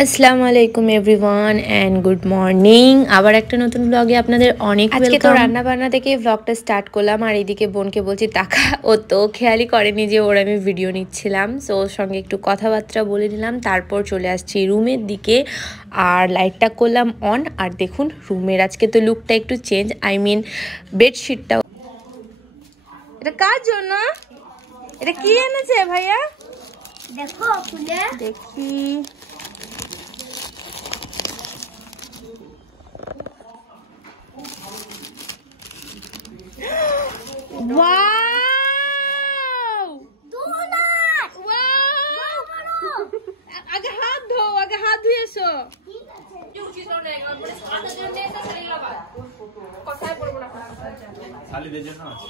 আসসালামু আলাইকুম everyone and good morning. আবার একটা নতুন ব্লগে আপনাদের অনেক ওয়েলকাম। আজকে তো রান্না বান্না থেকে ব্লগটা স্টার্ট করলাম, আর এইদিকে বোনকে বলছি টাকা, ও তো খেয়ালই করেনি যে ওর আমি ভিডিও নিচ্ছিলাম। সো ওর সঙ্গে একটু কথাবার্তা বলে নিলাম, তারপর চলে আসছি রুমের দিকে আর লাইটটা করলাম অন। আর দেখুন রুমের আজকে তো লুকটা একটু চেঞ্জ, আই মিন বেডশিটটা। এটা কার জন্য? এটা কি এনেছে ভাইয়া? দেখো খুলে দেখি। Wow! donut Wow! আগে হাত ধো, আগে হাত ধুয়ে এসো। শালিদের জন্য আছে।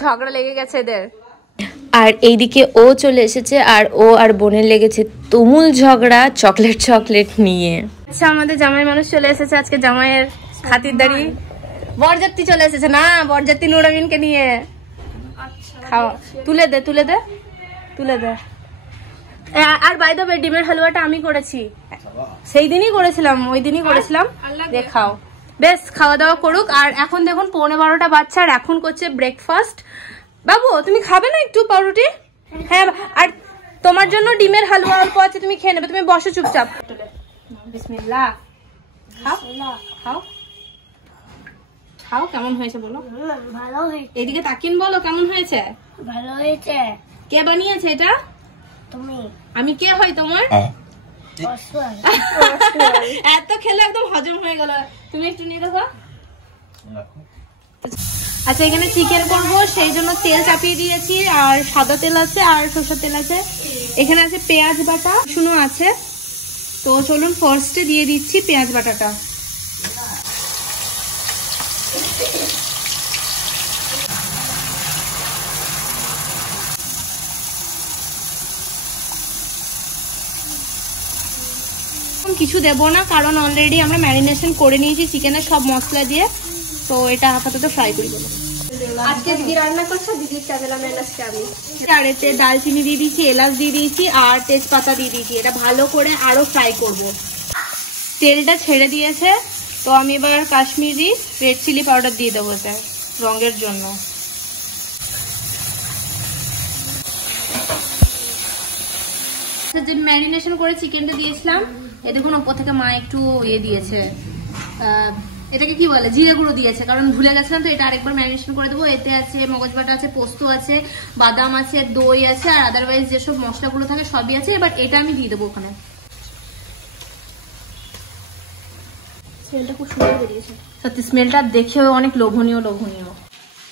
ঝগড়া লেগে গেছে এদের। আর এইদিকে ও চলে এসেছে, আর ও আর বোনের লেগেছে তুমুল ঝগড়া চকলেট নিয়ে। আচ্ছা, আমাদের জামাই মানুষ চলে এসেছে আজকে, জামাইয়ের খাতিরদারি। বরযাত্রী চলে এসেছে না, বরযাত্রী নুরামিনকে নিয়ে। খাওয়া তুলে দে আর বাই দ্য ওয়ে ডিমের হালুয়াটা আমি করেছি, সেই দিনই করেছিলাম, ওই দিনই করেছিলাম। দেখাও, বেশ খাওয়া দাওয়া করুক। আর এখন দেখুন 11:15 বাচ্চা, আর এখন করছে ব্রেকফাস্ট। বাবু তুমি খাবে না একটু পাউরুটি? হ্যাঁ, আর তোমার জন্য ডিমের হালুয়া অল্প আছে, তুমি খেয়ে নেবে। তুমি বসো চুপচাপ। বিসমিল্লাহ। খাও। কেমন হয়েছে বলো? ভালো হয়েছে। এদিকে তাকিন, বলো কেমন হয়েছে? ভালো হয়েছে। কে বানিয়েছে এটা? তুমি। আমি কে হই তোমার? এত খেলে একদম হজম হয়ে গেল। তুমি একটু নিয়ে দেখো। আচ্ছা, এখানে চিকেন করবো, সেই জন্য তেল চাপিয়ে দিয়েছি, আর সাদা তেল আছে আর সরষের তেল আছে। এখানে আছে পেঁয়াজ বাটা, শুনো আছে। তো চলুন ফার্স্টে দিয়ে দিচ্ছি পেঁয়াজ বাটাটা। কিছু দেবো না, কারণ অলরেডি আমরা ম্যারিনেশন করে নিয়েছি চিকেনের সব মশলা দিয়ে। তো এটা আপাতত ফ্রাই করে দেবো। আজকে দিদি রান্না করছে, দিদির চা দিলাম এলাচকে আমি। আর এতে দালচিনি দিয়ে দিয়েছি, এলাচ দিয়ে দিয়েছি, আর তেজপাতা দিয়ে দিয়েছি। এটা ভালো করে আরো ফ্রাই করব। তেলটা ছেড়ে দিয়েছে, তো আমি এবার কাশ্মীরি রেড চিলি পাউডার দিয়ে দেবো এটা রঙের জন্য। যে ম্যারিনেশন করে চিকেনটা দিয়েছিলাম, এ দেখুন ওপর থেকে মা একটু ইয়ে দিয়েছে, এটাকে কি বলে, জিরে গুঁড়ো দিয়েছে, কারণ ভুলে গেছিলাম। তো এটা আরেকবার ম্যারিনেশন করে দেবো। এতে আছে মগজ বাটা আছে, পোস্ত আছে, বাদাম আছে, দই আছে, আর আদারওয়াইজ যেসব মশলাগুলো থাকে সবই আছে। এবার এটা আমি দিয়ে দেবো ওখানে। স্মেলটা খুব সুন্দর বেরিয়েছে, সত্যি স্মেলটা দেখেও অনেক লোভনীয়।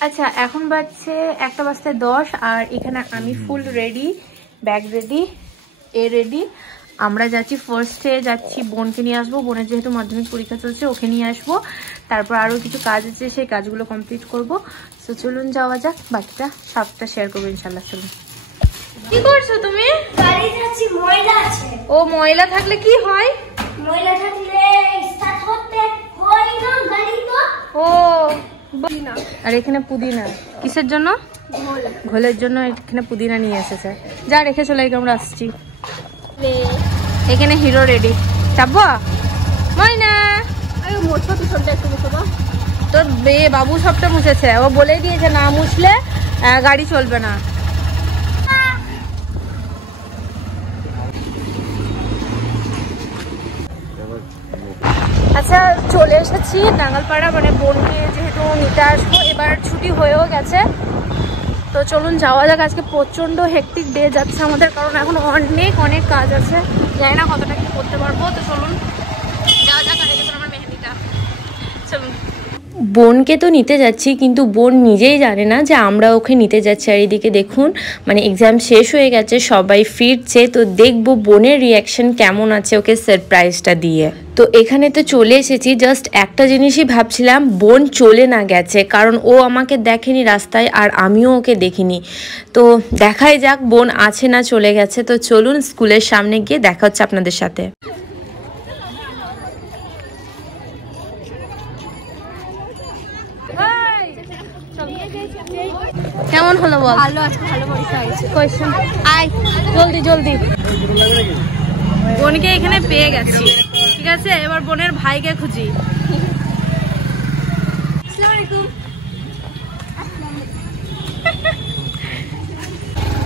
আচ্ছা, এখন বাজছে 1:10, আর এখানে আমি full ready, bag ready, ready. আমরা যাচ্ছি, ফার্স্টে যাচ্ছি বোনকে নিয়ে আসবো। বোনের যেহেতু মাধ্যমিক পরীক্ষা চলছে, ওকে নিয়ে আসবো। তারপর আরো কিছু কাজ আছে, সেই কাজগুলো কমপ্লিট করবো। তো চলুন যাওয়া যাক, বাকিটা সবটা শেয়ার করবো ইনশাল্লাহ। চলুন। কি করছো তুমি? গাড়ি যাচ্ছি, ময়লা আছে। ও, ময়লা থাকলে কি হয়? ময়লা থাকলে স্টার্ট করতে হয় না গাড়ি তো। ও, আর এখানে পুদিনা কিসের জন্য? ঘোলের জন্য এখানে পুদিনা নিয়ে এসেছে। যা রেখে চলে, আমরা আসছি। এখানে হিরো রেডি, চাপবো ময়না। তোর বাবু সবটা মুছেছে, ও বলে দিয়েছে না মুছলে গাড়ি চলবে না। আচ্ছা, চলে এসেছি নাঙ্গলপাড়া, মানে বোনকে যেহেতু নিতে আসবো। এবার ছুটি হয়েও গেছে, তো চলুন যাওয়া যাক। আজকে প্রচন্ড হেক্টিক ডে যাচ্ছে আমাদের, কারণ এখন অনেক কাজ আছে। জানি না কতটা কি করতে পারবো। তো চলুন যাওয়া যাক। আর দেখুন আমার মেহেন্দিটা। চলুন। বোনকে তো নিতে যাচ্ছি, কিন্তু বোন নিজেই জানে না যে আমরা ওকে নিতে যাচ্ছি। আর এদিকে দেখুন, মানে এক্সাম শেষ হয়ে গেছে, সবাই ফিরছে। তো দেখবো বোনের রিয়াকশন কেমন আছে ওকে সারপ্রাইজটা দিয়ে। তো এখানে তো চলে এসেছি, জাস্ট একটা জিনিসই ভাবছিলাম, বোন চলে না গেছে, কারণ ও আমাকে দেখেনি রাস্তায়, আর আমিও ওকে দেখিনি। তো দেখাই যাক বোন আছে না চলে গেছে। তো চলুন স্কুলের সামনে গিয়ে দেখা হচ্ছে আপনাদের সাথে। কেমন হলো বল। ভালো, আজকে ভালো পরীক্ষা হয়েছে। কোয়েশ্চেন আয় জলদি জলদি। বোনকে এখানে পেয়ে গেছি, ঠিক আছে, এবার বোনের ভাইকে খুঁজি। আসসালামু আলাইকুম।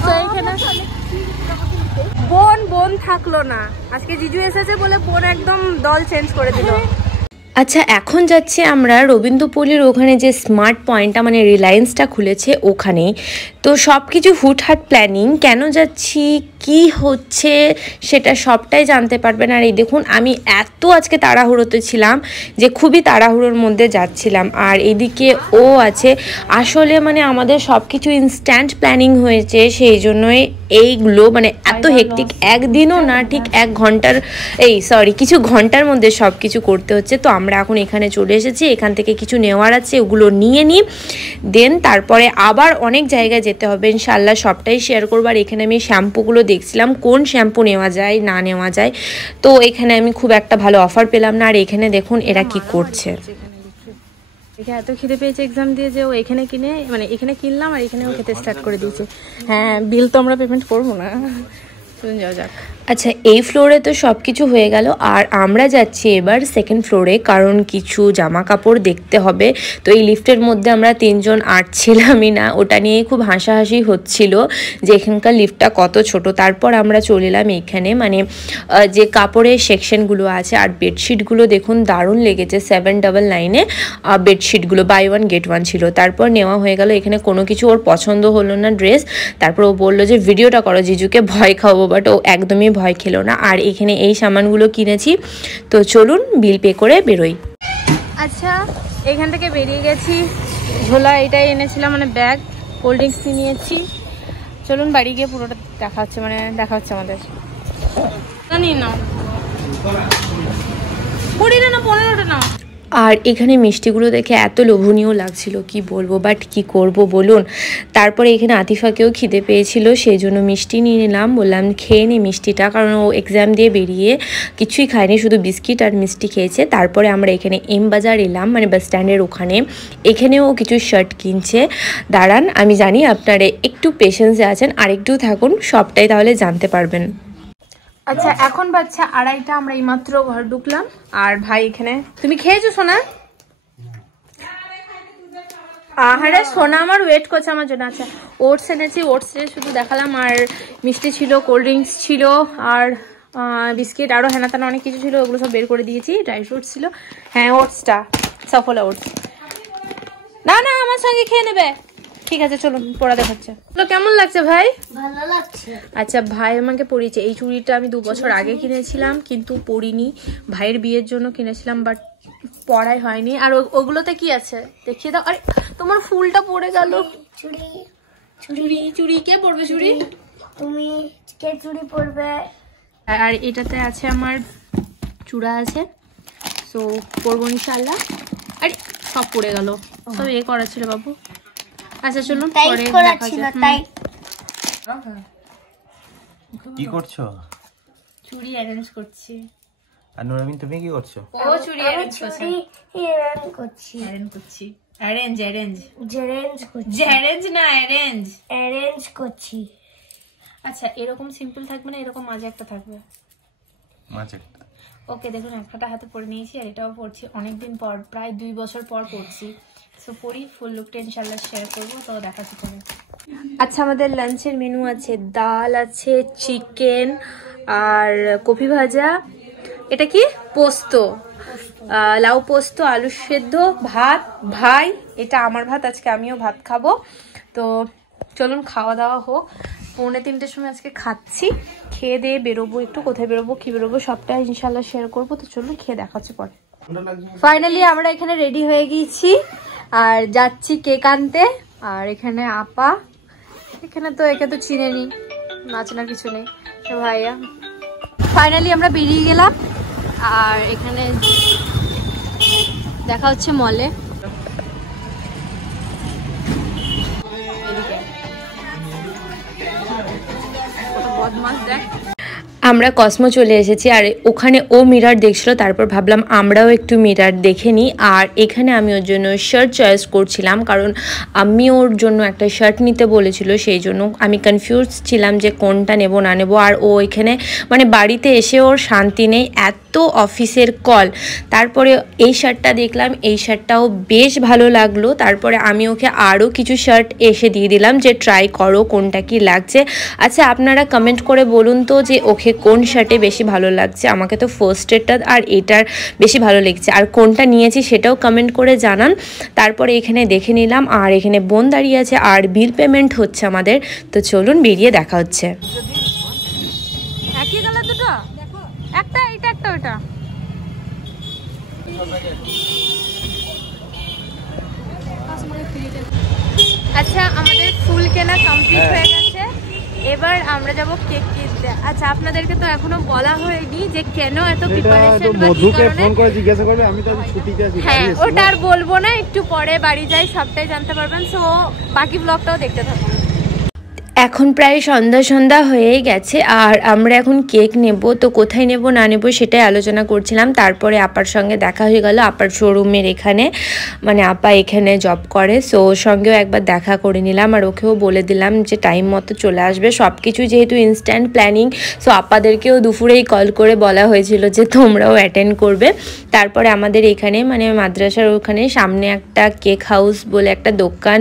তো এইখানে বোন থাকলো না, আজকে জিজু এসেছে বলে বোন একদম দল চেঞ্জ করে দিল। আচ্ছা, এখন যাচ্ছি আমরা রবীন্দ্রপল্লীর ওখানে যে স্মার্ট পয়েন্টটা মানে রিলায়েন্সটা খুলেছে ওখানে। তো সব কিছু হুটহাট প্ল্যানিং, কেন যাচ্ছি কি হচ্ছে সেটা সবটাই জানতে পারবেন। আর এই দেখুন আমি এত আজকে তাড়াহুড়োতে ছিলাম যে খুবই তাড়াহুড়োর মধ্যে যাচ্ছিলাম। আর এদিকে ও আছে, আসলে মানে আমাদের সব কিছু ইনস্ট্যান্ট প্ল্যানিং হয়েছে, সেই জন্যই এইগুলো মানে এত হেক্টিক, একদিনও না ঠিক কিছু ঘন্টার মধ্যে সব কিছু করতে হচ্ছে। তো আমরা এখন এখানে চলে এসেছি, এখান থেকে কিছু নেওয়ার আছে ওগুলো নিয়ে নিই, দেন তারপরে আবার অনেক জায়গায় যেতে হবে ইনশাল্লাহ, সবটাই শেয়ার করবো। আর এখানে আমি শ্যাম্পুগুলো দেখছিলাম কোন শ্যাম্পু নেওয়া যায় না নেওয়া যায়, তো এখানে আমি খুব একটা ভালো অফার পেলাম না। আর এখানে দেখুন এরা কি করছে। এখানে এত খিদে পেয়েছে এক্সাম দিয়ে যে ও এখানে কিনে মানে এখানে কিনলাম আর এখানেও খেতে স্টার্ট করে দিয়েছে। হ্যাঁ, বিল তো আমরা পেমেন্ট করবো না, যাওয়া যাক। আচ্ছা, এই ফ্লোরে তো সব কিছু হয়ে গেল, আর আমরা যাচ্ছি এবার সেকেন্ড ফ্লোরে, কারণ কিছু জামা কাপড় দেখতে হবে। তো এই লিফটের মধ্যে আমরা তিনজন আটছিলামই না, ওটা নিয়েই খুব হাসাহাসি হচ্ছিল যে এখানকার লিফটটা কত ছোট। তারপর আমরা চলে এলাম এখানে মানে যে কাপড়ের সেকশনগুলো আছে। আর বেডশিটগুলো দেখুন দারুণ লেগেছে, 799-এ বেডশিটগুলো বাই 1 get 1 ছিল। তারপর নেওয়া হয়ে গেল, এখানে কোনো কিছু ওর পছন্দ হলো না ড্রেস। তারপর ও বললো যে ভিডিওটা করো, জিজুকে ভয় খাওয়াবো, বাট ও একদমই ভয় খেলো না। আর এখানে এই সামানগুলো কিনেছি, তো চলুন বিল পে করে বেরোই। আচ্ছা, এখান থেকে বেরিয়ে গেছি, ঝোলা এটাই এনেছিলাম মানে ব্যাগ, কোল্ড ড্রিঙ্কস নিয়েছি। চলুন বাড়ি গিয়ে পুরোটা দেখা হচ্ছে আমাদের। জানি না 20 না 15টা না। আর এখানে মিষ্টিগুলো দেখে এত লোভনীয় লাগছিল কি বলবো, বাট কি করব বলুন। তারপরে এখানে আতিফাকেও খিদে পেয়েছিল, সেই জন্য মিষ্টি নিয়ে নিলাম, বললাম খেয়ে নি মিষ্টিটা, কারণ ও এক্সাম দিয়ে বেরিয়ে কিছুই খায়নি, শুধু বিস্কিট আর মিষ্টি খেয়েছে। তারপরে আমরা এখানে এম বাজার এলাম মানে বাস স্ট্যান্ডের ওখানে, এখানেও কিছু শার্ট কিনছে। দাঁড়ান, আমি জানি আপনারা একটু পেশেন্সে আছেন, আর একটু থাকুন, সবটাই তাহলে জানতে পারবেন। আচ্ছা, এখন বাচ্চা 2:30, আমরা এইমাত্র ঘর ঢুকলাম। আর ভাই এখানে, তুমি খেয়েছো সোনা? আহারে সোনা আমার ওয়েট করছে আমার জন্য। আচ্ছা, ওটস এনেছি, ওটসে শুধু দেখালাম, আর মিষ্টি ছিল, কোল্ড ড্রিঙ্কস ছিল, আর বিস্কিট, আরও হেনা তেনা অনেক কিছু ছিল, ওগুলো সব বের করে দিয়েছি। ড্রাই ফ্রুটস ছিল, হ্যাঁ ওটসটা সফলা ওটস। না না, আমার সঙ্গে খেয়ে নেবে। ঠিক আছে, চলুন পড়া দেখাচ্ছে। তো কেমন লাগছে ভাই? ভালো লাগছে। আচ্ছা, ভাই আমাকে পরিয়েছে। এই চুড়িটা আমি 2 বছর আগে কিনেছিলাম, কিন্তু পরিনি, ভাইয়ের বিয়ের জন্য কিনেছিলাম, বাট পড়াই হয়নি। আর ওগুলোতে কি আছে দেখিয়ে দাও। আরে তোমার ফুলটা পড়ে গেল। চুড়ি চুড়ি চুড়ি কে পরবে? চুড়ি তুমি, কে চুড়ি পরবে? আর এটাতে আছে আমার চূড়া আছে, সো পরবো ইনশাআল্লাহ। আরে সব পড়ে গেল, সব করা ছিল বাবু। আচ্ছা চলুন পরে দেখা যাবে। কি করছো? চুড়ি অ্যারেঞ্জ করছি। আর নুরামিন তুমি কি করছো? ও চুড়ি অ্যারেঞ্জ করছি। অ্যারেঞ্জ করছি। আচ্ছা, এরকম সিম্পল থাকবে না, এরকম মাঝে একটা থাকবে। ওকে, দেখুন একটা হাতে পরে নিয়েছি, আর এটাও পরছি অনেকদিন পর, প্রায় 2 বছর পর পরছি। সো পরি, ফুল লুকটা ইনশাআল্লাহ শেয়ার করবো, তো দেখাচ্ছি পরে। আচ্ছা, আমাদের লাঞ্চের মেনু আছে, ডাল আছে, চিকেন আর কপি ভাজা, এটা কি পোস্ত, লাউ পোস্ত, আলু সেদ্ধ, ভাত। ভাই এটা আমার ভাত, আজকে আমিও ভাত খাবো। তো চলুন খাওয়া দাওয়া হোক। 2:45-র সময় আজকে খাচ্ছি, খেয়ে দিয়ে বেরোবো, একটু কোথায় বেরোবো কি বেরোবো সবটা ইনশাল্লাহ শেয়ার করবো। তো চলুন খেয়ে দেখা হচ্ছে পরে। ফাইনালি আমরা এখানে রেডি হয়ে গিয়েছি আর যাচ্ছি কেক আনতে। আর এখানে আপা, এখানে তো একে তো চিনে নি, নাচনার কিছু নেই, ভাইয়া। ফাইনালি আমরা বেরিয়ে গেলাম, আর এখানে দেখা হচ্ছে মলে। আমরা কসমো চলে এসেছি আর ওখানে ও মিরার দেখছিল, তারপর ভাবলাম আমরাও একটু মিরার দেখে নিই। আর এখানে আমি ওর জন্য শার্ট চয়েস করছিলাম, কারণ আমি ওর জন্য একটা শার্ট নিতে বলেছিল, সেই জন্য আমি কনফিউজ ছিলাম যে কোনটা নেব না নেব। আর ও এখানে মানে বাড়িতে এসে ওর শান্তি নেই, এত অফিসের কল। তারপরে এই শার্টটা দেখলাম, এই শার্টটাও বেশ ভালো লাগলো। তারপরে আমি ওকে আরও কিছু শার্ট এসে দিয়ে দিলাম যে ট্রাই করো কোনটা কি লাগছে। আচ্ছা আপনারা কমেন্ট করে বলুন তো যে ওকে কোন শার্টে বেশি ভালো লাগছে। আমাকে তো ফার্স্টেরটা আর এটার বেশি ভালো লেগেছে, আর কোনটা নিয়েছি সেটাও কমেন্ট করে জানান। তারপরে এখানে দেখে নিলাম, আর এখানে বোন দাঁড়িয়ে আছে আর বিল পেমেন্ট হচ্ছে আমাদের। তো চলুন বেরিয়ে দেখা হচ্ছে। একই কালার দুটো, একটা এটা একটা ওটা। আচ্ছা আমাদের ফুল কেনা কমপ্লিট হয়ে গেছে, এবার আমরা যাব কেক কিনতে। আচ্ছা আপনাদেরকে তো এখনো বলা হয়নি যে কেন এত প্রিপারেশন বা কি কারণে। ফোন করে জিজ্ঞাসা করবে, আমি তো ছুটিতে আছি। হ্যাঁ ওটা আর বলবো না, একটু পরে বাড়ি যাই সবটাই জানতে পারবেন। সো বাকি ব্লগটাও দেখতে থাকুন। এখন প্রায় সন্ধ্যা হয়ে গেছে আর আমরা এখন কেক নেব। তো কোথায় নেব না নেব সেটাই আলোচনা করছিলাম। তারপরে আপার সঙ্গে দেখা হয়ে গেল, আপার শোরুমের এখানে, মানে আপা এখানে জব করে। সো ওর সঙ্গেও একবার দেখা করে নিলাম আর ওকেও বলে দিলাম যে টাইম মতো চলে আসবে। সব কিছু যেহেতু ইনস্ট্যান্ট প্ল্যানিং, সো আপাদেরকেও দুপুরেই কল করে বলা হয়েছিল যে তোমরাও অ্যাটেন্ড করবে। তারপরে আমাদের এখানে মানে মাদ্রাসার ওখানে সামনে একটা কেক হাউস বলে একটা দোকান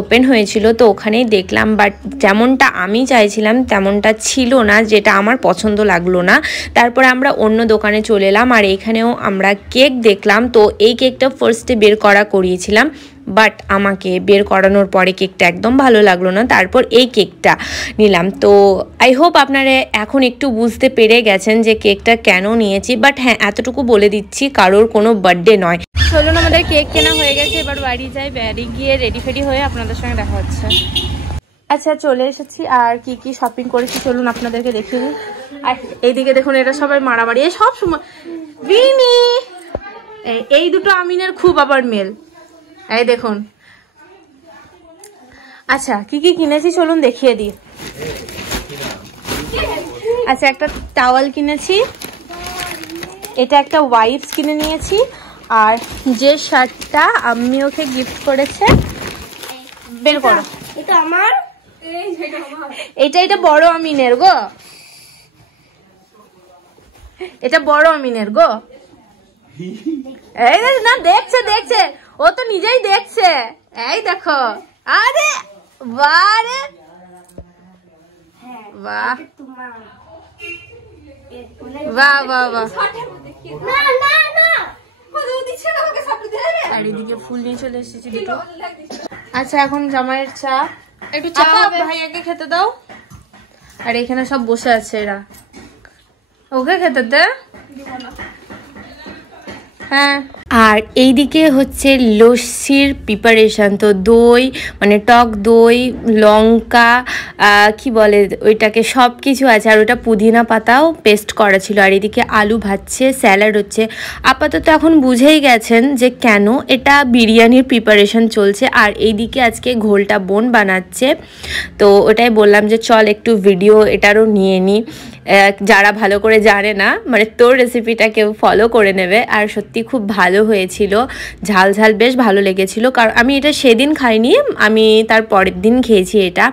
ওপেন হয়েছিল, তো ওখানেই দেখলাম। বাট যেমনটা আমি চাইছিলাম তেমনটা ছিল না, যেটা আমার পছন্দ লাগলো না। তারপরে আমরা অন্য দোকানে চলে এলাম আর এখানেও আমরা কেক দেখলাম। তো এই কেকটা ফার্স্টে বের করিয়েছিলাম, বাট আমাকে বের করানোর পরে কেকটা একদম ভালো লাগলো না। তারপর এই কেকটা নিলাম। তো আই হোপ আপনারা এখন একটু বুঝতে পেরে গেছেন যে কেকটা কেন নিয়েছি। বাট হ্যাঁ এতটুকু বলে দিচ্ছি, কারোর কোনো বার্থডে নয়। চলুন আমাদের কেক কেনা হয়ে গেছে, এবার বাড়ি যাই। বাড়ি গিয়ে রেডি ফেডি হয়ে আপনাদের সঙ্গে দেখা হচ্ছে। আচ্ছা চলে এসেছি আর কি কি শপিং করেছি চলুন আপনাদেরকে দেখিয়ে দিই। আর এইদিকে দেখুন এরা সবাই মারামারি এই সব সময়। বিনি এই দুটো আমিনের খুব আবার মেল, এই দেখুন। আচ্ছা কি কি কিনেছি চলুন দেখিয়ে দিই। আচ্ছা একটা টাওয়াল কিনেছি, এটা একটা ওয়াইপস কিনে নিয়েছি, আর যে শার্টটা আম্মি ওকে গিফট করেছে, বের করো। এটা আমার, এটা বড় আমিনের গো, এটা বড় আমিনের গো। এই না দেখছে ও তো নিজেই দেখছে। এই দেখো, আরে বাহ রে বাহ বাহ বাহ বাহ। আর এদিকে ফুল নিয়ে চলে এসেছি দুটো। আচ্ছা এখন জামাইয়ের চা, একটু চা ভাইয়াকে খেতে দাও। আর এখানে সব বসে আছে এরা, ওকে খেতে দে। হ্যাঁ আর এইদিকে হচ্ছে লস্যির প্রিপারেশন। তো দই মানে টক দই, লঙ্কা কি বলে ওইটাকে, সব কিছু আছে। আর ওটা পুদিনা পাতাও পেস্ট করা ছিল। আর এদিকে আলু ভাজছে, স্যালাড হচ্ছে। আপাতত এখন বুঝেই গেছেন যে কেন এটা বিরিয়ানির প্রিপারেশন চলছে। আর এইদিকে আজকে ঘোলটা বোন বানাচ্ছে, তো ওটাই বললাম যে চল একটু ভিডিও এটারও নিয়ে নিই। যারা ভালো করে জানে না মানে তোর রেসিপিটা কেউ ফলো করে নেবে। আর সত্যি খুব ভালো হয়েছিল, ঝাল ঝাল বেশ ভালো লেগেছিল। কারণ আমি এটা সেদিন খাইনি, আমি তার পরের দিন খেয়েছি, এটা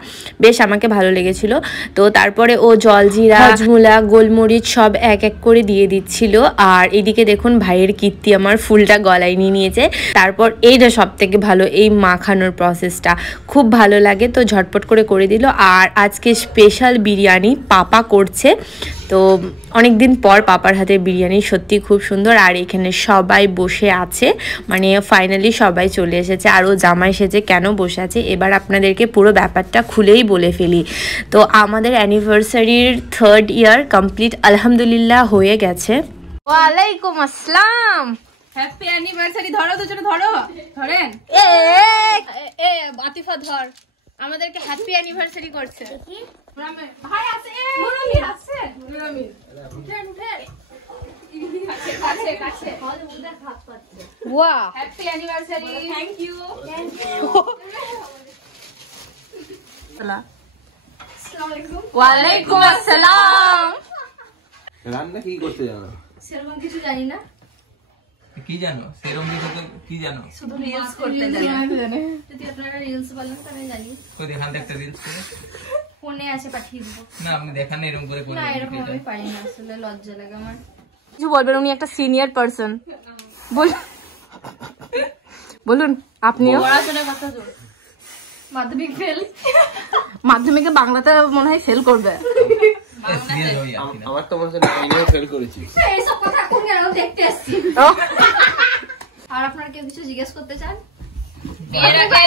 বেশ আমাকে ভালো লেগেছিল। তো তারপরে ও জলজিরা, হজমুলা, গোলমরিচ সব এক এক করে দিয়ে দিচ্ছিল। আর এদিকে দেখুন ভাইয়ের কীর্তি আমার ফুলটা গলায় নিয়ে নিয়েছে। তারপর এইটা সব থেকে ভালো, এই মাখানোর প্রসেসটা খুব ভালো লাগে, তো ঝটপট করে দিল। আর আজকে স্পেশাল বিরিয়ানি পাপা করছে, তো অনেক দিন পর পাপার হাতের বিরিয়ানি, সত্যি খুব সুন্দর। আর এখানে সবাই বসে আছে, মানে ফাইনালি সবাই চলে এসেছে। আর ও জামাই সেজে কেন বসে আছে এবার আপনাদেরকে পুরো ব্যাপারটা খুলেই বলে ফেলি। তো আমাদের অ্যানিভার্সারির 3rd ইয়ার কমপ্লিট আলহামদুলিল্লাহ হয়ে গেছে। ওয়ালাইকুম আসসালাম, হ্যাপি অ্যানিভার্সারি। ধরো দুজনে, ধরেন। এ আতিফা ধর, আমাদেরকে হ্যাপি অ্যানিভার্সারি করছে। ভাই আছে, নুরামি আছে, নুরামি কাছে wow happy anniversary. Thank you. ওয়ালাইকুম আসসালাম। রান্না কি করতে জানো? সেরকম কিছু জানি না, কি জানো সেরকম কিছু তো কি জানো? শুধু রিলস করতে জানি। যদি আপনারা রিলস বলেন তাহলে জানি। কই দেখান তো একটা রিলস করে। ফোনে আছে, পাঠিয়ে দেবো। না আপনি দেখান এরকম করে করে। না এরকম আমি পারি না, আসলে লজ্জা লাগে আমার। কিছু বলবেন, উনি একটা সিনিয়র পারসন। বলুন আপনিও। পড়াশোনার কথা তো মাধ্যমিক ফেল, মাধ্যমিকে বাংলাতে মনে হয় ফেল করবে। সিরিয়াস হই আপনি। আমার তো মনে হয় আমিও ফেল করেছি। এইসব কথা এখন কেন দেখতে আসছি। আর আপনারা কেউ কিছু জিজ্ঞেস করতে চান? বিয়ের আগে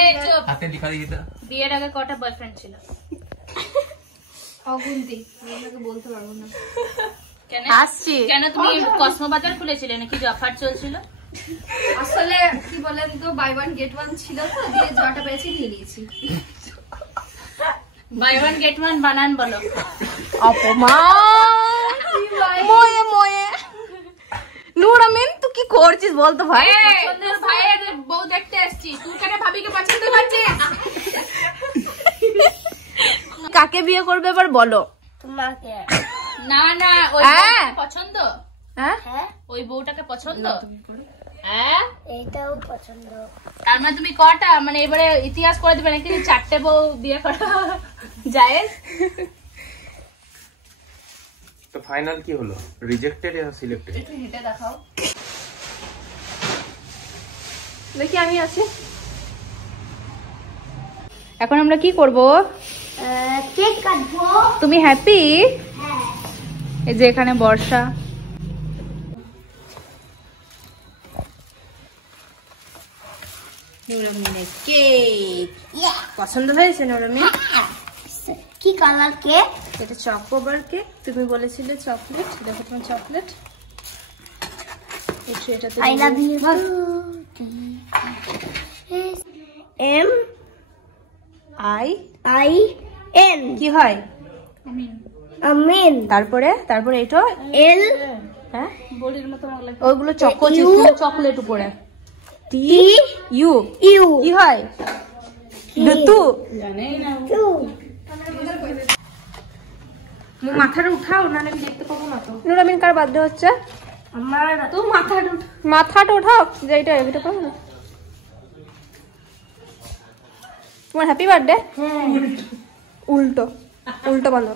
হাতে লেখা দিই এটা। বিয়ের আগে কটা বয়ফ্রেন্ড ছিল? অগুন্তি, আমি আপনাকে বলতে পারবো না। কেন আসছি? কেন তুমি কসমোবাজার খুলেছিলে নাকি অফার চলছিল? আসলে কি বলেন তো, বাই ওয়ান গেট ওয়ান ছিল তো, দিয়ে যটা পেয়েছি নিয়ে নিয়েছি। বাই ওয়ান গেট ওয়ান বানান বলো। অপমান ময়ে ময়ে। নূর আমিন তুই কি করছিস বলতো ভাই? পছন্দের ভাইয়ের বউ দেখতে আসছি, তুই কেন ভাবিকে পছন্দ করছিস? কাকে বিয়ে করবে এবার বলো? তোমাকে। না না, ওই হ্যাঁ। বউটাকে পছন্দ? হ্যাঁ হ্যাঁ, ওই বউটাকে পছন্দ? হ্যাঁ, এইটাও পছন্দ। তার মানে তুমি কটা, মানে এবারে ইতিহাস করে দিবে নাকি 4টে বউ বিয়ে করা জায়েজ? তো ফাইনাল কি হলো? রিজেক্টেড না সিলেক্টেড? একটু হেঁটে দেখাও। দেখি আমি আছি। এখন আমরা কি করব? কেক কাটবো। তুমি হ্যাপি? হ্যাঁ। এই যে এখানে বর্ষা। কেক পছন্দ হয়েছে নরমি? কি কালার কেক? এটা চকোবার কেক, তুমি বলেছিলে চকলেট। দেখো তোমার চকলেট। এটাতে I love you. M I I N কি হয়? আমিন। তারপরে তারপরে এটা এল হ্যাঁ, বলির মতো আমার লাগে। ওইগুলো চকো চকলেট উপরে। টি ইউ ইউ কি হয়? দুতু। টু। মাথাটা উঠাও, না আমি দেখতে পাবো না তো। নুরামিন কার বার্থডে হচ্ছে? আমার তো মাথাটা উঠাও, যে এটা পাবো না। তোমার হ্যাপি বার্থডে। উল্টো উল্টো বলো।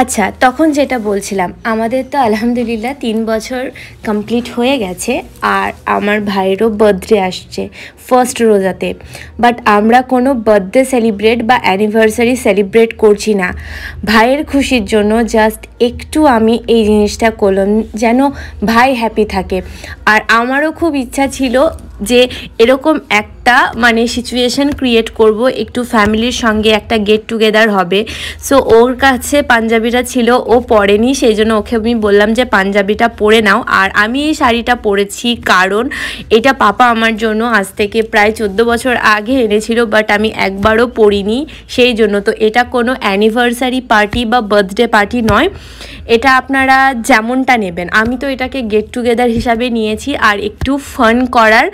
আচ্ছা, তখন যেটা বলছিলাম, আমাদের তো আলহামদুলিল্লাহ 3 বছর কমপ্লিট হয়ে গেছে, আর আমার ভাইয়েরও বার্থডে আসছে ফার্স্ট রোজাতে। বাট আমরা কোনো বার্থডে সেলিব্রেট বা অ্যানিভার্সারি সেলিব্রেট করছি না। ভাইয়ের খুশির জন্য জাস্ট একটু আমি এই জিনিসটা করলাম, যেন ভাই হ্যাপি থাকে। আর আমারও খুব ইচ্ছা ছিল যে এরকম একটা মানে সিচুয়েশন ক্রিয়েট করব, একটু ফ্যামিলির সঙ্গে একটা গেট টুগেদার হবে। সো ওর কাছে পাঞ্জাবিটা ছিল, ও পরেনি, সেই জন্য ওকে আমি বললাম যে পাঞ্জাবিটা পরে নাও। আর আমি এই শাড়িটা পরেছি কারণ এটা পাপা আমার জন্য আজ থেকে প্রায় 14 বছর আগে এনেছিল, বাট আমি একবারও পরিনি, সেই জন্য। তো এটা কোনো অ্যানিভার্সারি পার্টি বা বার্থডে পার্টি নয়, এটা আপনারা যেমনটা নেবেন। আমি তো এটাকে গেট টুগেদার হিসাবে নিয়েছি, আর একটু ফান করার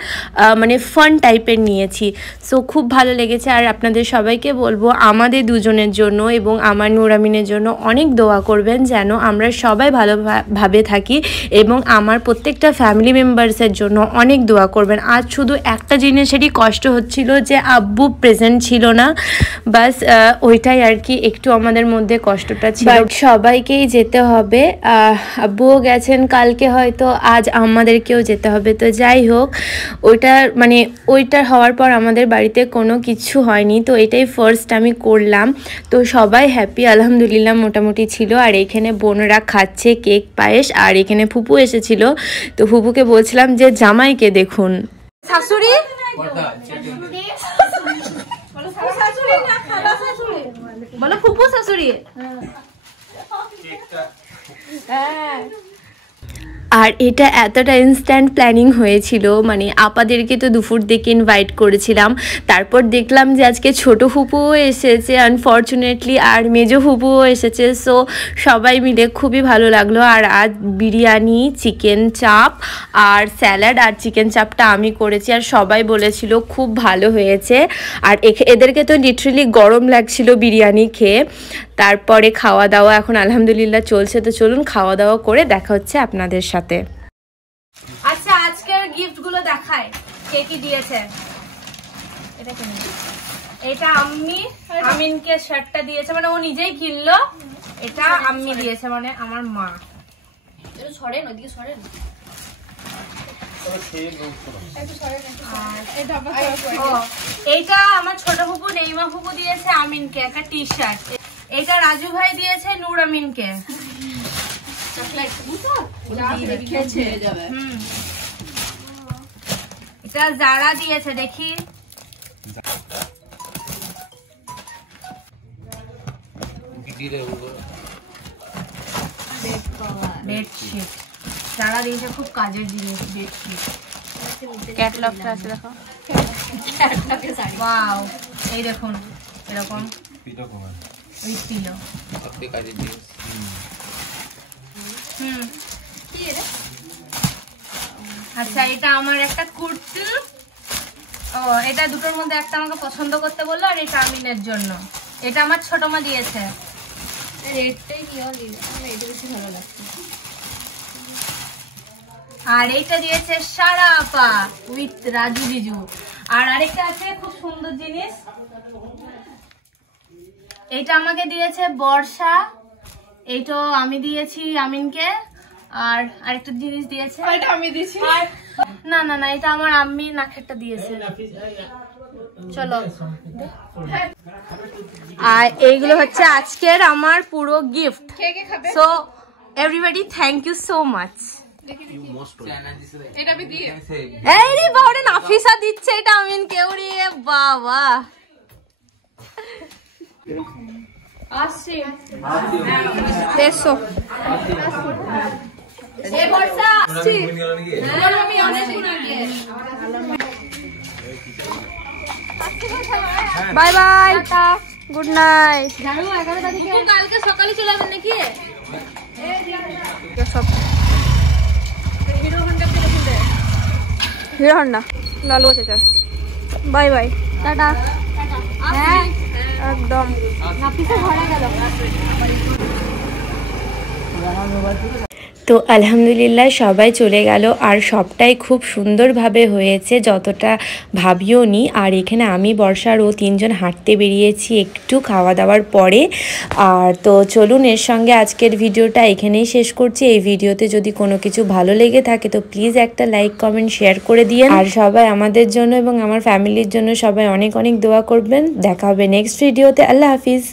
মানে ফান টাইপের নিয়েছি। সো খুব ভালো লেগেছে। আর আপনাদের সবাইকে বলবো আমাদের দুজনের জন্য এবং আমার নুরামিনের জন্য অনেক দোয়া করবেন, যেন আমরা সবাই ভালোভাবে থাকি, এবং আমার প্রত্যেকটা ফ্যামিলি মেম্বার্সের জন্য অনেক দোয়া করবেন। আজ শুধু একটা জিনিসেরই কষ্ট হচ্ছিল যে আব্বু প্রেজেন্ট ছিল না, বাস ওইটাই আর কি একটু আমাদের মধ্যে কষ্টটা ছিল। সবাইকেই যেতে হবে, আব্বুও গেছেন কালকে, হয়তো আজ আমাদেরকেও যেতে হবে। তো যাই হোক, ওইটার হওয়ার পর আমাদের বাড়িতে কোনো কিছু হয়নি, তো এটাই ফার্স্ট আমি করলাম। তো সবাই হ্যাপি আলহামদুলিল্লাহ মোটামুটি ছিল। আর এখানে বোনরা খাচ্ছে কেক পায়েস, আর এখানে ফুপু এসেছিল। তো ফুপুকে বলছিলাম যে জামাইকে দেখুন। শাশুড়ি বলো, ফুপু শাশুড়ি। হ্যাঁ, আর এটা এতটা ইনস্ট্যান্ট প্ল্যানিং হয়েছিল, মানে আপাদেরকে তো দুপুর দিকে ইনভাইট করেছিলাম, তারপর দেখলাম যে আজকে ছোটো ফুপুও এসেছে আনফর্চুনেটলি, আর মেজো ফুপুও এসেছে। সো সবাই মিলে খুবই ভালো লাগলো। আর আজ বিরিয়ানি, চিকেন চাপ আর স্যালাড, আর চিকেন চাপটা আমি করেছি, আর সবাই বলেছিল খুব ভালো হয়েছে। আর এদেরকে তো লিটারেলি গরম লাগছিল বিরিয়ানি খেয়ে। তারপরে খাওয়া দাওয়া এখন আলহামদুলিল্লাহ চলছে। তো চলুন খাওয়া দাওয়া করে দেখা হচ্ছে আপনাদের সাথে। আচ্ছা আজকের গিফট গুলো দেখায় কে কি দিয়েছে। এটা কি? এটা আমিনকে শার্টটা দিয়েছে, মানে ও নিজেই কিনলো। এটা আম্মি দিয়েছে, মানে আমার মা। এটা সরেন, ওদিকে সরেন। এইটা আমার ছোট ফুপু নেইমা ফুপু দিয়েছে আমিনকে একটা টি শার্ট। এটা রাজু ভাই দিয়েছে নূর আমিনকে। এটা যারা দিয়েছে দেখি, বেডশিট যারা দিয়েছে, খুব কাজের জিনিস বেডশিট। ক্যাটলগটা আছে দেখো, ওয়াও এই দেখুন এরকম ওই পিলো। আচ্ছা এটা আমার একটা কুর্তি। ও এটা দুটোর মধ্যে একটা আমাকে পছন্দ করতে বললো, আর এটা আমিনের জন্য। এটা আমার ছোট মা দিয়েছে। আর এইটা দিয়েছে সারা আপা উইথ রাজু জিজু। আর আরেকটা আছে খুব সুন্দর জিনিস, এইটা আমাকে দিয়েছে বর্ষা, এইটা আমি দিয়েছি আমিনকে। আর আরেকটা জিনিস দিয়েছে, এটা আমি দিয়েছি। না না না, এটা আমার আম্মি নাকেরটা দিয়েছে। চলো, আর এইগুলো হচ্ছে আজকের আমার পুরো gift. So everybody thank you so much. এই রে বাবা, নাফিসা দিচ্ছে এটা আমিনকে। ওরে বাবা, আসছি এসো। Bye bye, good night. কালকে সকালে চলে যাবেন নাকি? হিরো হন্ডা লালু চাচা। Bye bye, tata. হ্যাঁ একদম। তো আলহামদুলিল্লাহ সবাই চলে গেল, আর সবটাই খুব সুন্দরভাবে হয়েছে, যতটা ভাবিও নি। আর এখানে আমি বর্ষার ও তিনজন হাঁটতে বেরিয়েছি একটু খাওয়া দাওয়ার পরে। আর তো চলুন এর সঙ্গে আজকের ভিডিওটা এখানেই শেষ করছি। এই ভিডিওতে যদি কোনো কিছু ভালো লেগে থাকে তো প্লিজ একটা লাইক কমেন্ট শেয়ার করে দিন। আর সবাই আমাদের জন্য এবং আমার ফ্যামিলির জন্য সবাই অনেক অনেক দোয়া করবেন। দেখা হবে নেক্সট ভিডিওতে। আল্লাহ হাফিজ।